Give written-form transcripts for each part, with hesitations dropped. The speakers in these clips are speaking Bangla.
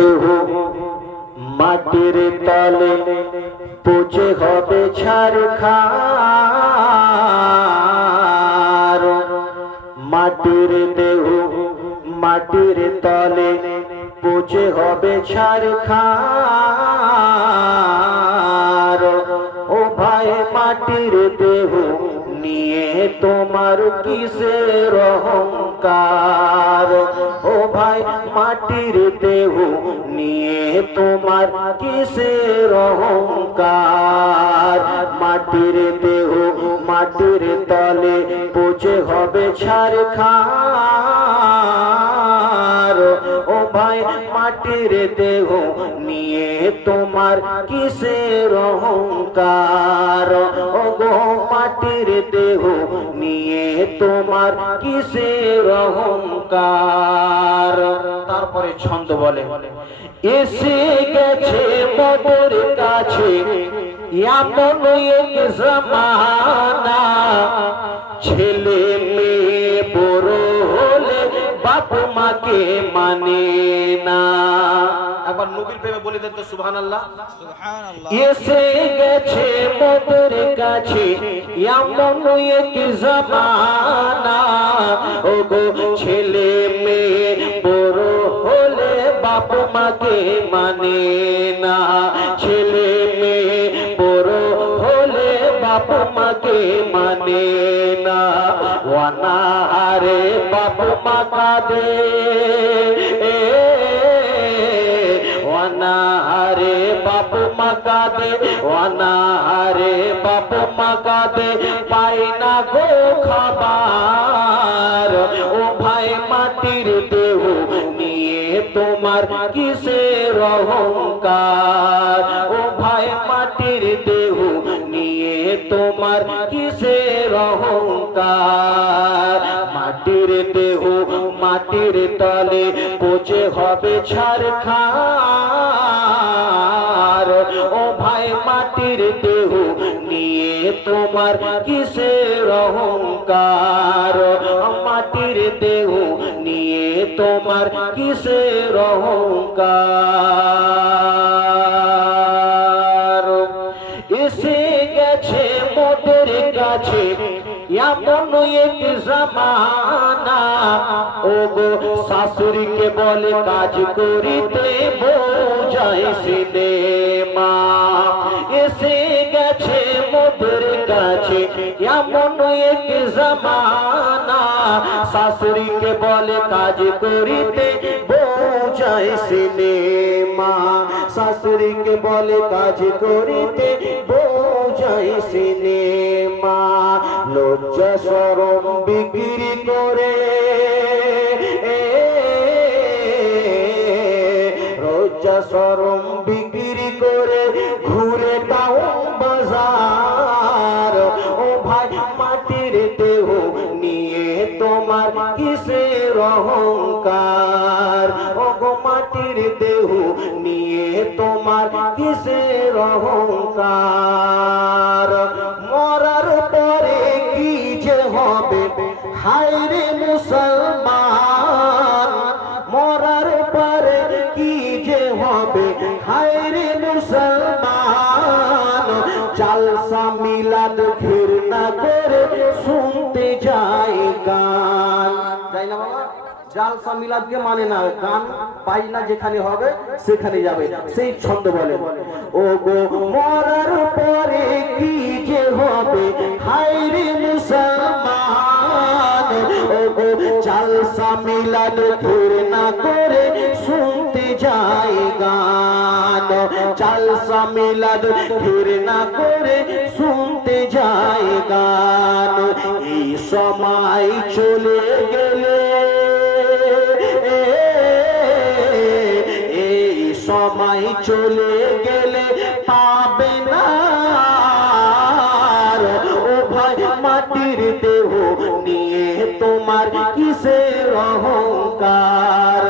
দেহ মাটির তলে পচে হবে ছারখার। মাটির দেহ মাটির তলে পচে হবে ছারখার। ও ভাই মাটির দেহ নিয়ে তোমার কিসের অহংকার? ও ভাই মাটির দেহ নিয়ে তোমার কিসের অহংকার? মাটির দেহ মাটির তলে পচে হবে ছারখার। ও ভাই মাটির দেহ নিয়ে তোমার কিসের অহংকার? ও গো মাটির দেহ নিয়ে তোমার কিসের অহংকার? তারপরে ছন্দ বলে, এসে গেছে মোদের কাছে এমন এক জামানা, ছেলে মেয়ে বড় হলে বাপ মাকে মানে না। একবার নবীর প্রেমে বলে দেন তো সুবহানাল্লাহ। এসে গেছে মোদের কাছে এমন এক জামানা, ও গো ছেলে মেয়ে বড় হলে বাপ মাকে মানে না। ছেলে মেয়ে বড় হলে বাপ মাকে মানে না। ওয়ানাহারে বাপ মা কাঁদে, ওয়ানাহারে বাপ মা কাঁদে, ওয়ানাহারে বাপ মা কাঁদে, পাই না গো খাবার। ও ভাই মাটির দেহ নিয়ে তোমার কিসের অহংকার? ও ভাই মাটির দেহ নিয়ে তোমার কিসের অহংকার? মাটির দেহ মাটির তলে পচে হবে ছারখার। ও ভাই মাটির দেহ নিয়ে তোমার কিসের অহংকার? মাটির দেহ নিয়ে তোমার কিসের অহংকার? এসে গেছে মোদের কাছে এমন এক জামানা, ও গো শাশুড়িকে বলে কাজ করিতে বোঝাই সিনেমা। এসে গেছে মোদের কাছে এমন এক জামানা, শাশুড়িকে বলে কাজ করিতে বোঝাই সিনেমা। শাশুড়িকে বলে কাজ করিতে বোঝাই সিনেমা। লজ্জা শরম বিক্রি করে, লজ্জা শরম বিক্রি করে ঘুরে টাউন বাজার। ও ভাই মাটির দেহ নিয়ে তোমার কিসের অহংকার? ও গো মাটির দেহ নিয়ে তোমার কিসের অহংকার? মরার পরে কি যে হবে হায় রে মুসলমান, মরার পরে কি যে হবে হায় রে মুসলমান। জালসা মিলাদ ঘৃণা করে শুনতে যাই গান। যাই না বাবা, জালসা মিলাদকে মানে না, গান পাই না যেখানে হবে সেখানে যাবে। সেই ছন্দ বলে, ও গো মরার পরে কি যে হবে হায় রে মুসলমান। ও গো জালসা মিলাদ ঘৃণা করে শুনতে যাই গান। জালসা মিলাদ ঘৃণা করে শুনতে যাই গান। এই সময় চলে গেলে, এই সময় চলে গেলে পাবে না। ও ভাই মাটির দেহ নিয়ে তোমার কিসের অহংকার?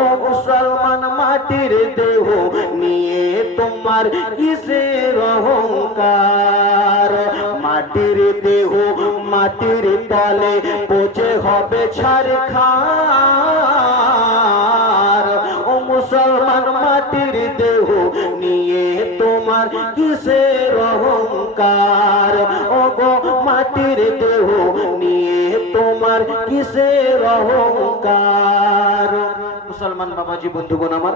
ও মুসলমান মাটির দেহ নিয়ে তোমার কিসের অহংকার? মাটির দেহ মাটির তলে পচে হবে ছারখার। ও মুসলমান মুসলমান মাটির দেহ নিয়ে তোমার কিসের অহংকার, ওগো মাটির দেহ নিয়ে তোমার কিসের অহংকার। মুসলমান বাবাজি বন্ধুগণ আমার,